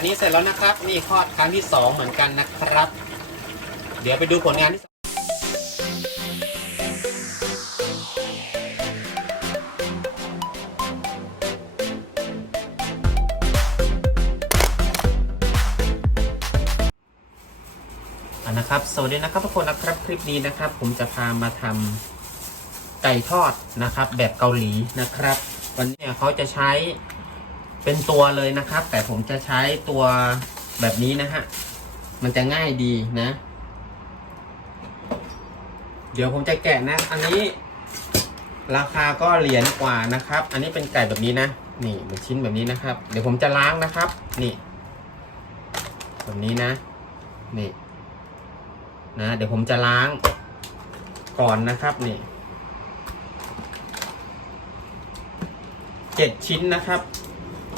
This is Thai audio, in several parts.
อันนี้เสร็จแล้วนะครับ นี่ทอดครั้งที่สองเหมือนกันนะครับ เดี๋ยวไปดูผลงานที่อะนะครับสวัสดีนะครับทุกคนนะครับคลิปนี้นะครับ ผมจะพามาทำไก่ทอดนะครับ แบบเกาหลีนะครับ วันนี้เขาจะใช้ เป็นตัวเลยนะครับ แต่ผมจะใช้ตัวแบบนี้นะฮะ มันจะง่ายดีนะ เดี๋ยวผมจะแกะนะ อันนี้ราคาก็เหรียญกว่านะครับ อันนี้เป็นไก่แบบนี้นะ นี่เป็นชิ้นแบบนี้นะครับ เดี๋ยวผมจะล้างนะครับ นี่ แบบนี้นะ นี่ นะ เดี๋ยวผมจะล้างก่อนนะครับ นี่เจ็ดชิ้นนะครับ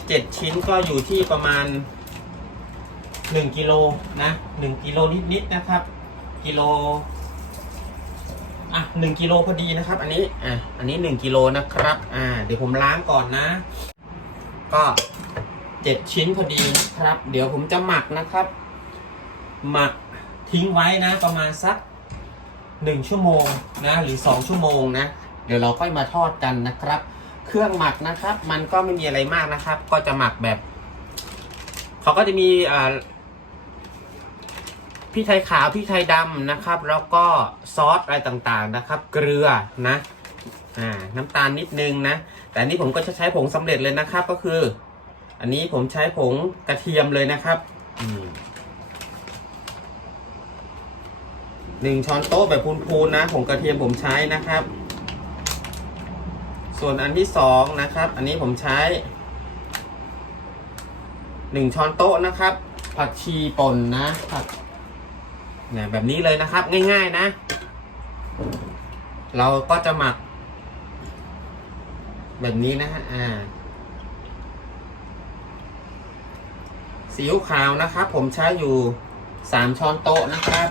เจ็ดชิ้นก็อยู่ที่ประมาณหนึ่งกิโลนะหนึ่งกิโลนิดๆนะครับ กิโลอะหนึ่งกิโลพอดีนะครับ อันนี้อะอันนี้หนึ่งกิโลนะครับ อ่า เดี๋ยวผมล้างก่อนนะ ก็เจ็ดชิ้นพอดีครับ เดี๋ยวผมจะหมักนะครับ หมักทิ้งไว้นะ ประมาณสักหนึ่งชั่วโมงนะ หรือสองชั่วโมงนะ เดี๋ยวเราค่อยมาทอดกันนะครับ เครื่องหมักนะครับ มันก็ไม่มีอะไรมากนะครับ ก็จะหมักแบบ เขาก็จะมีอ่าพริกไทยขาวพริกไทยดำนะครับ แล้วก็ซอสอะไรต่างๆนะครับ เกลือนะอ่าน้ำตาลนิดนึงนะ แต่นี้ผมก็จะใช้ผงสำเร็จเลยนะครับ ก็คือ อันนี้ผมใช้ผงกระเทียมเลยนะครับอืมหนึ่งช้อนโต๊ะแบบพูนๆนะผงกระเทียมผมใช้นะครับ ส่วนอันที่สองนะครับ อันนี้ผมใช้หนึ่งช้อนโต๊ะนะครับ ผักชีป่นนะผักเนี่ยแบบนี้เลยนะครับ ง่าย ๆนะ เราก็จะหมัก แบบนี้นะฮะอ่าซีอิ๊วขาวนะครับ ผมใช้อยู่สามช้อนโต๊ะนะครับ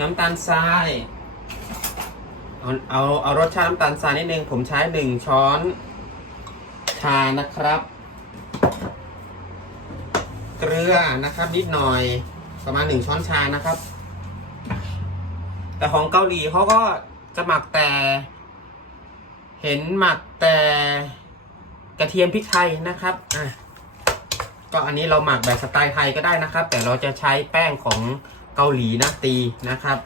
น้ำตาลทราย เอาเอาเอารสชาติน้ำตาลทรายนิดนึง ผมใช้หนึ่งช้อนชานะครับ เกลือนะครับนิดหน่อยประมาณหนึ่งช้อนชานะครับ แต่ของเกาหลีเขาก็จะหมักแต่ เห็นหมักแต่กระเทียมพริกไทยนะครับอะก็อันนี้เราหมักแบบสไตล์ไทยก็ได้นะครับ แต่เราจะใช้แป้งของ เกาหลีนะตีนะครับ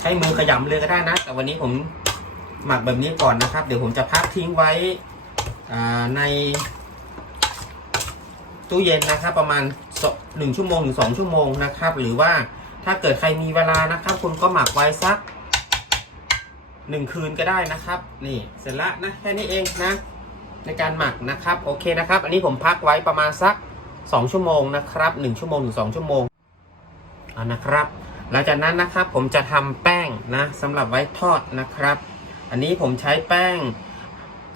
ใช้มือขยำเลยก็ได้นะ แต่วันนี้ผมหมักแบบนี้ก่อนนะครับ เดี๋ยวผมจะพักทิ้งไว้ในตู้เย็นนะครับ ประมาณหนึ่งชั่วโมงถึงสองชั่วโมงนะครับ หรือว่าถ้าเกิดใครมีเวลานะครับ คุณก็หมักไว้สักหนึ่งคืนก็ได้นะครับ นี่เสร็จละนะแค่นี้เองนะ ในการหมักนะครับโอเคนะครับ อันนี้ผมพักไว้ประมาณสักสองชั่วโมงนะครับหนึ่งชั่วโมงถึงสองชั่วโมงเอานะครับ หลังจากนั้นนะครับผมจะทำแป้งนะสำหรับไว้ทอดนะครับ อันนี้ผมใช้แป้ง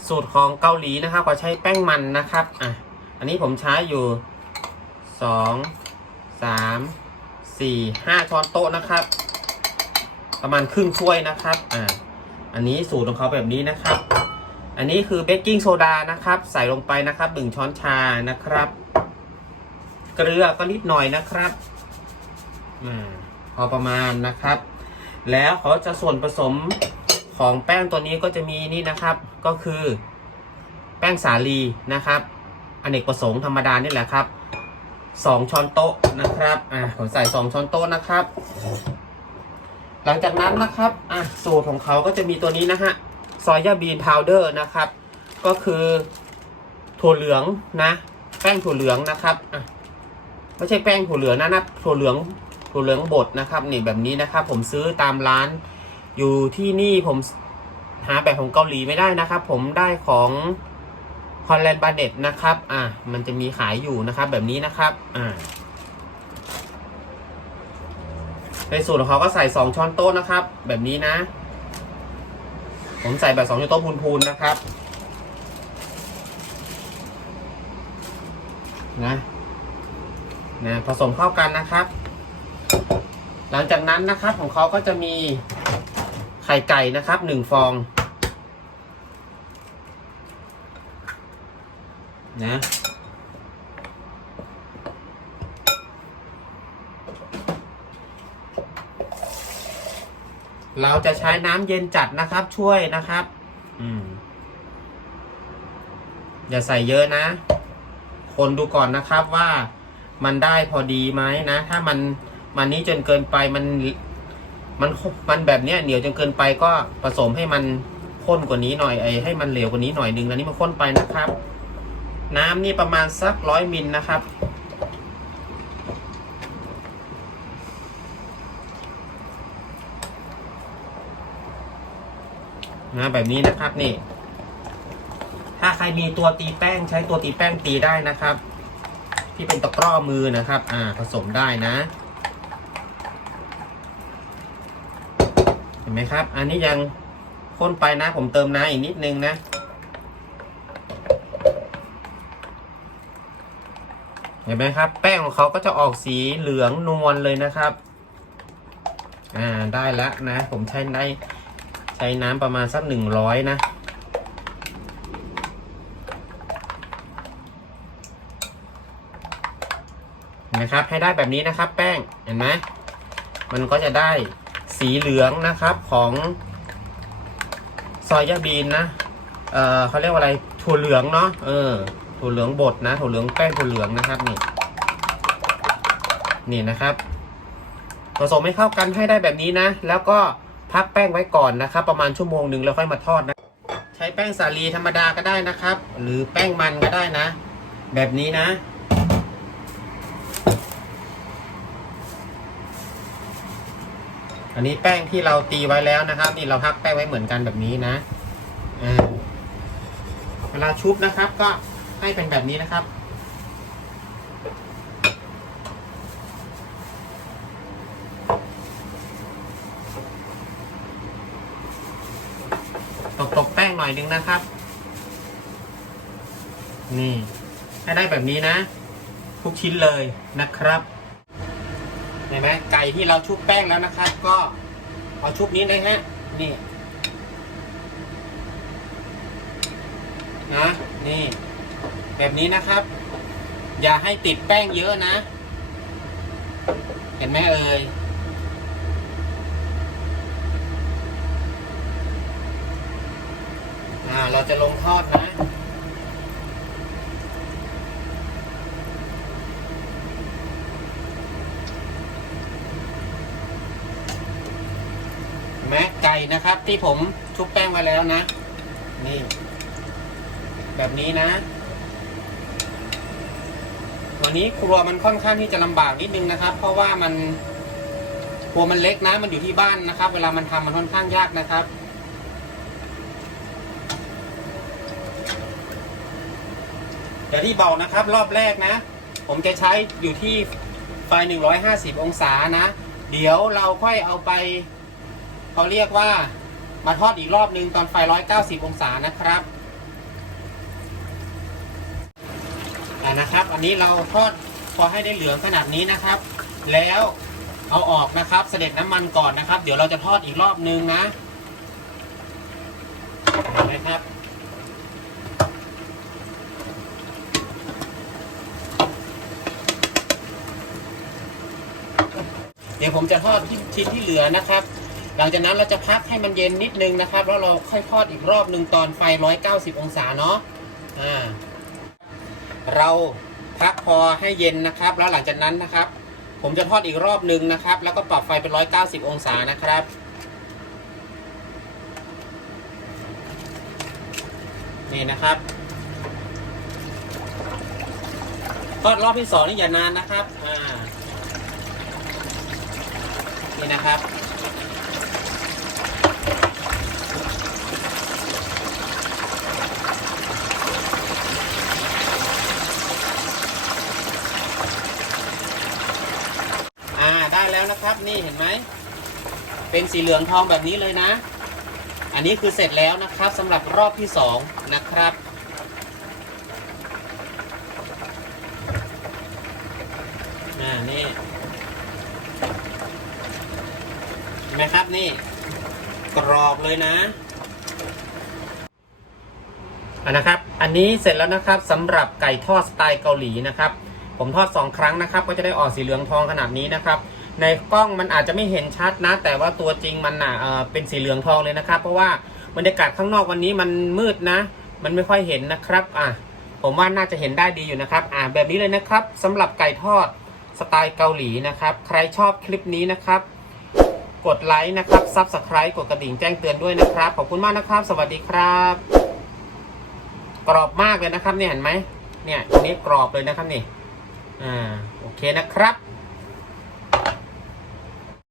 สูตรของเกาหลีนะครับก็ใช้แป้งมันนะครับอะอันนี้ผมใช้อยู่สองสามสี่ห้าช้อนโต๊ะนะครับ ประมาณครึ่งถ้วยนะครับอ่าอันนี้สูตรของเขาแบบนี้นะครับ อันนี้คือเบกกิ้งโซดานะครับ ใส่ลงไปนะครับหนึ่งช้อนชานะครับ เกลือก็นิดหน่อยนะครับอพอประมาณนะครับ แล้วเขาจะส่วนผสมของแป้งตัวนี้ก็จะมีนี่นะครับ ก็คือ แป้งสาลีนะครับอเนกประสงค์ธรรมดานี่แหละครับสองช้อนโต๊ะนะครับ อ่าผมใส่สองช้อนโต๊ะนะครับ หลังจากนั้นนะครับ อะสูตรของเขาก็จะมีตัวนี้นะฮะ ซอยาบีนพาวเดอร์นะครับ ก็คือถั่วเหลืองนะ แป้งถั่วเหลืองนะครับอะไม่ใช่แป้งถั่วเหลืองนะนะถั่วเหลืองถั่วเหลืองบดนะครับนี่แบบนี้นะครับ ผมซื้อตามร้าน อยู่ที่นี่ผมหาแบบของเกาหลีไม่ได้นะครับ ผมได้ของฮอลแลนด์บาเน็ตนะครับ อ่ามันจะมีขายอยู่นะครับ แบบนี้นะครับอ่าในสูตรของเขาก็ใส่สองช้อนโต๊ะนะครับ แบบนี้นะ ผมใส่แบบสองช้อนโต๊ะพูนๆนะครับ นะนะผสมเข้ากันนะครับ หลังจากนั้นนะครับของเขาก็จะมีไข่ไก่นะครับหนึ่งฟอง นะ เราจะใช้น้ำเย็นจัดนะครับ ช่วยนะครับ อืม อย่าใส่เยอะนะ คนดูก่อนนะครับว่ามันได้พอดีไหมนะ ถ้ามันมันนี้จนเกินไปมันมันมันแบบเนี้ยเหนียวจนเกินไปก็ผสมให้มันข้นกว่านี้หน่อยไอให้มันเหลวกว่านี้หน่อยหนึงแล้วนี่มันข้นไปนะครับ น้ำนี่ประมาณสักร้อยมิลนะครับ นะแบบนี้นะครับนี่ ถ้าใครมีตัวตีแป้งใช้ตัวตีแป้งตีได้นะครับ ที่เป็นตะกร้อมือนะครับ อ่าผสมได้นะ เห็นไหมครับ อันนี้ยังข้นไปนะ ผมเติมน้ำอีกนิดนึงนะเห็นไหมครับ แป้งของเขาก็จะออกสีเหลืองนวลเลยนะครับ อ่าได้แล้วนะ ผมใช้ได้ ช้น้ำประมาณสักหนึ่งร้อยนะนไหมครับ ให้ได้แบบนี้นะครับ แป้งเห็นไหมมันก็จะได้สีเหลืองนะครับของซอยยาบีนนะ เออเขาเรียกว่าอะไรถั่วเหลืองเนาะเออถั่วเหลืองบดนะถั่วเหลืองแป้งถั่วเหลืองนะครับนี่นี่นะครับผสมให้เข้ากันให้ได้แบบนี้นะ แล้วก็ พักแป้งไว้ก่อนนะครับ ประมาณชั่วโมงหนึ่งแล้วค่อยมาทอดนะ ใช้แป้งสาลีธรรมดาก็ได้นะครับ หรือแป้งมันก็ได้นะ แบบนี้นะ อันนี้แป้งที่เราตีไว้แล้วนะครับ นี่เราพักแป้งไว้เหมือนกันแบบนี้นะเวลาชุบนะครับก็ให้เป็นแบบนี้นะครับ ตกตกๆแป้งห น่อยนึงนะครับ นี่ให้ได้แบบนี้นะ ทุกชิ้นเลยนะครับเห็นไหมไก่ที่เราชุบแป้งแล้วนะครับ ก็เอาชุบนี้เลยฮะนี่นะนี่ แบบนี้นะครับ อย่าให้ติดแป้งเยอะนะ เห็นไหมเอ่ย อ่า เราจะลงทอดนะเห็นไหมไก่นะครับ ที่ผมชุบแป้งมาแล้วนะ นี่ แบบนี้นะ วันนี้ครัวมันค่อนข้างที่จะลำบากนิดนึงนะครับ เพราะว่ามันครัวมันเล็กนะ มันอยู่ที่บ้านนะครับ เวลามันทำมันค่อนข้างยากนะครับ ดี๋ยวที่บอกนะครับรอบแรกนะ ผมจะใช้อยู่ที่ไฟ 150 องศานะ เดี๋ยวเราค่อยเอาไปเขาเรียกว่ามาทอดอีกรอบนึงตอนไฟ 190 องศานะครับอ่านะครับ อันนี้เราทอดพอให้ได้เหลืองขนาดนี้นะครับ แล้วเอาออกนะครับ เสด็จน้ำมันก่อนนะครับ เดี๋ยวเราจะทอดอีกรอบนึงนะเห็นไหมครับ เดี๋ยวผมจะทอดที่ชิ้นที่เหลือนะครับ หลังจากนั้นเราจะพักให้มันเย็นนิดนึงนะครับ แล้วเราค่อยทอดอีกรอบหนึ่งตอนไฟ 190 องศาเนาะอ่าเราพักพอให้เย็นนะครับ แล้วหลังจากนั้นนะครับ ผมจะทอดอีกรอบหนึ่งนะครับ แล้วก็ปรับไฟเป็น 190 องศานะครับนี่นะครับทอดรอบที่สองนี่อย่านานนะครับ อ่า นี่นะครับอ่าได้แล้วนะครับนี่เห็นไหมเป็นสีเหลืองทองแบบนี้เลยนะ อันนี้คือเสร็จแล้วนะครับสำหรับรอบที่สองนะครับอ่านี่ ไหมครับนี่ กรอบเลยนะอันนะครับ อันนี้เสร็จแล้วนะครับสำหรับไก่ทอดสไตล์เกาหลีนะครับ ผมทอด 2 ครั้งนะครับ ก็จะได้ออกสีเหลืองทองขนาดนี้นะครับ ในกล้องมันอาจจะไม่เห็นชัดนะ แต่ว่าตัวจริงมันอะเป็นสีเหลืองทองเลยนะครับ เพราะว่าบรรยากาศข้างนอกวันนี้มันมืดนะ มันไม่ค่อยเห็นนะครับอะผมว่าน่าจะเห็นได้ดีอยู่นะครับอ่าแบบนี้เลยนะครับสำหรับไก่ทอดสไตล์เกาหลีนะครับ ใครชอบคลิปนี้นะครับ กดไลค์นะครับซับสไครต์กดกระดิ่งแจ้งเตือนด้วยนะครับ ขอบคุณมากนะครับ สวัสดีครับ กรอบมากเลยนะครับเนี่ยเห็นไหมเนี่ยตรงนี้กรอบเลยนะครับนี่อ่าโอเคนะครับ